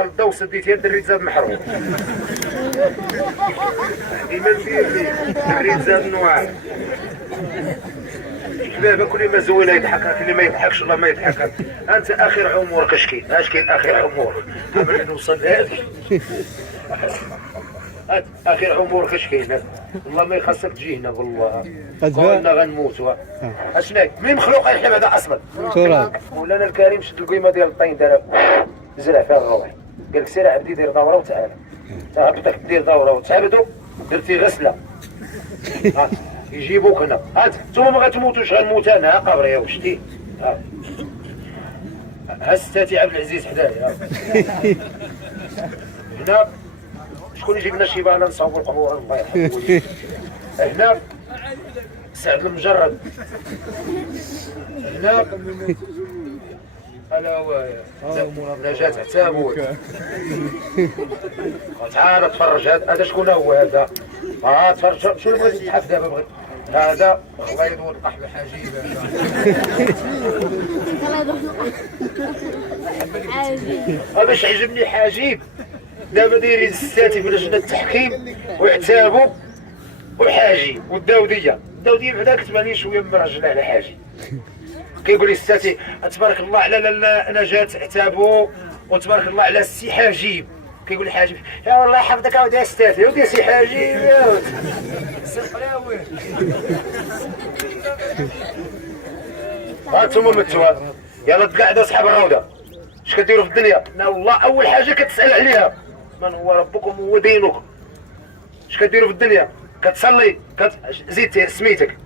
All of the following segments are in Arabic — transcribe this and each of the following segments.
الضو سديتيها الدري زاد محروم. ديما ندير ليه الدري زاد نوار. بابا كل ما زوينه يضحك، اللي ما يضحكش الله ما يضحك. انت اخر عمرك اش كاين اخر عمرك قبل نوصل لهذيك. اخر عمرك اش كاين والله ما يخصك تجي هنا والله قلنا غنموتوا. اشناي مين مخلوق احنا بعدا اصلا مولانا الكريم شد القيمه ديال الطين دار زرع فيها الروح، قال لك سير عبدي دير دوره وتعالى. هبطك دير دوره وتعبدوا درتي غسله يجيبوك هنا. هات نتوما ما غتموتوش غنموت انا قبري يا وشتي. هستاتي عبد العزيز حدايا. هنا شكون يجيب لنا الشيبانه نصاوبوا القبور الله يرحمه. هنا سعد المجرد. هنا هلا هو نجاة عتابوي. تعال تفرج هذا شكون هو هذا؟ تفرج شنو بغيتي تضحك دابا بغيت هذا الله يدور القحب حجيب. هذا باش عجبني حجيب دابا دايرين الساتي في لجنه التحكيم وعتابو وحاجي والداوديه بعدا كتباني شويه مرجله على حاجي. كيقول لي الساتي تبارك الله على نجاة عتابو وتبارك الله على السي حاجيب. كيقول الحاجب يا والله يحفظك اودي استاذ ودي سي حاجب يا ولد السقلاوي. هانتوما متوا يلا تقعدوا اصحاب الروضه اش كديروا في الدنيا؟ لا والله اول حاجه كتسال عليها من هو ربكم هو دينكم. اش كديروا في الدنيا؟ كتصلي زيد سميتك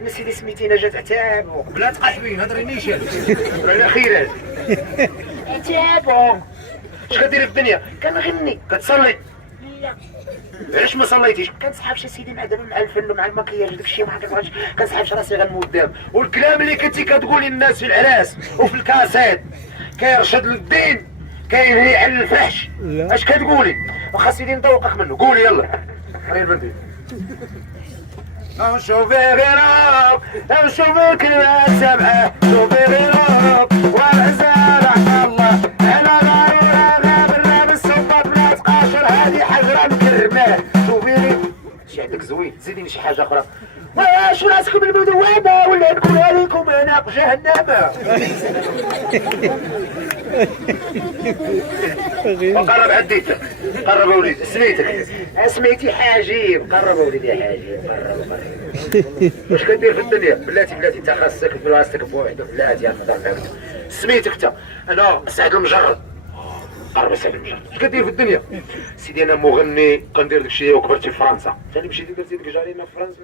انا سيدي سميتي نجاة عتابو بلا تقحبين هضري نيشان على خيرات عتابو. اش كديري في الدنيا؟ كنغني. كتصلي؟ لا. علاش ما صليتيش؟ كنسحبش سيدي مع دابا مع الفن ومع المكياج وداك الشيء ما عرفتش كنسحبش راسي غنموت دابا. والكلام اللي كنتي كتقولي للناس في العراس وفي الكاسيت كيرشد للدين كينهي على الفحش. اش كتقولي؟ واخا سيدي نذوقك منه قولي يلا قريب بنتي. شوفي غيرك شوفي الكلمات سبعه شوفي غيرك والعزال على الله على غير غابرنا بالسلطات بلا تقاشر هذه حجره مكرمه. شوفي لي شي عندك زوين زيديني شي حاجه اخرى. واش راسكم بالمدوامه ولا نقولها لكم انا جهنم. وقرب عديتك قرب وليدي سميتك سميتي حاجيب. قرب وليدي يا حاجيب قرب. واش كدير في الدنيا؟ بلاتي انت خاصك في راسك بوحدك. بلاتي نهضر معاك سميتك انت؟ انا سعد المجرد. قرب سعد المجرد. واش كدير في الدنيا؟ سيدي انا مغني كندير داكشي وكبرت في فرنسا. ثاني مشيتي درتي ديك جريمه في فرنسا.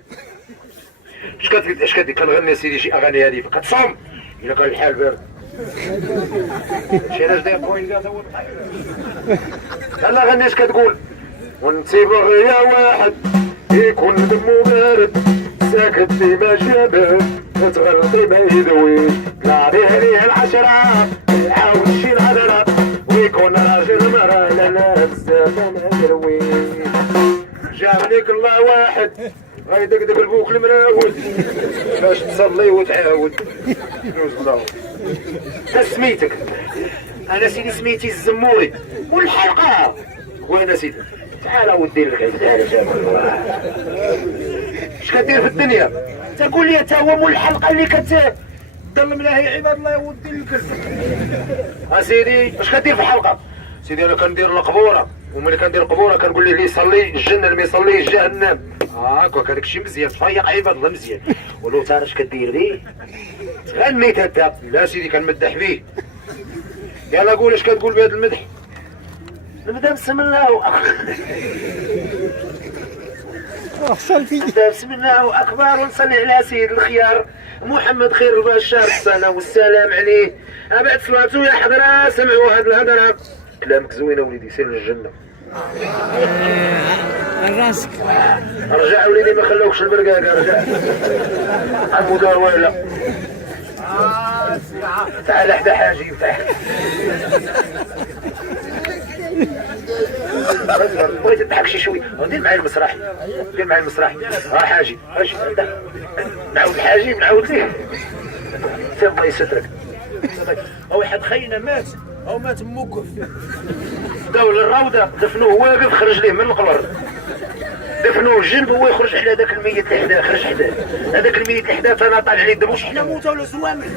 اش كدير؟ كنغني سيدي شي اغاني هادفه. كتصوم الا كان الحال بارد شي ناس داير بوين هو لا غني. اش كتقول؟ وانت بغيا واحد يكون دمو بارد ساكت ديما جابر تغلطي ما يدويش نعطيه ليه العشرة يعاود شي العذرة ويكون راجل مرة لا بزاف ما يرويش. جابني كل واحد غيدقدق البوك المراود باش تصلي وتعاود جوز الله. سميتك؟ انا سيدي سميتي الزموري والحلقه. وانا سيدي تعال ودي لك تعال جابر. اش كدير في الدنيا؟ تقول لي تا هو مول الحلقه اللي كتظلم لها يا عباد الله يودي لك. سيدي اش كدير في الحلقه؟ سيدي انا كندير القبوره وملي كندير القبوره كنقول ليه اللي يصلي الجنه اللي ما يصليش جهنم. هاكاك هذاك الشيء مزيان تفيق عباد الله مزيان. ولو ترى اش كدير بيه؟ غنيت انت؟ لا سيدي كنمدح بيه. يلا قول اش كتقول بهذا المدح؟ نبدا بسم الله بسم الله اكبر ونصلي على سيد الخيار محمد خير البشر الصلاه والسلام عليه. بعد صلاته يا حضره سمعوا هاد الهضره. كلامك زوين وليدي سير للجنه. راسك رجع وليدي ما خلوكش البرقاقه رجع المداوله. تعال حدا حاجي تعال. بغيت تضحك شي شويه دير معايا المسرح دير معايا المسرح. حاجي نعاود الحاجي نعاود ليه الله يسترك. واحد خينا مات او مات موقف داو للروضه دفنوه واقف، خرج ليه من القبر، دفنوه جنب هو يخرج على هذاك الميت اللي حداه، خرج حداه هذاك الميت اللي حداه تناطع عليه الدم. واش حنا موته ولا زوامل؟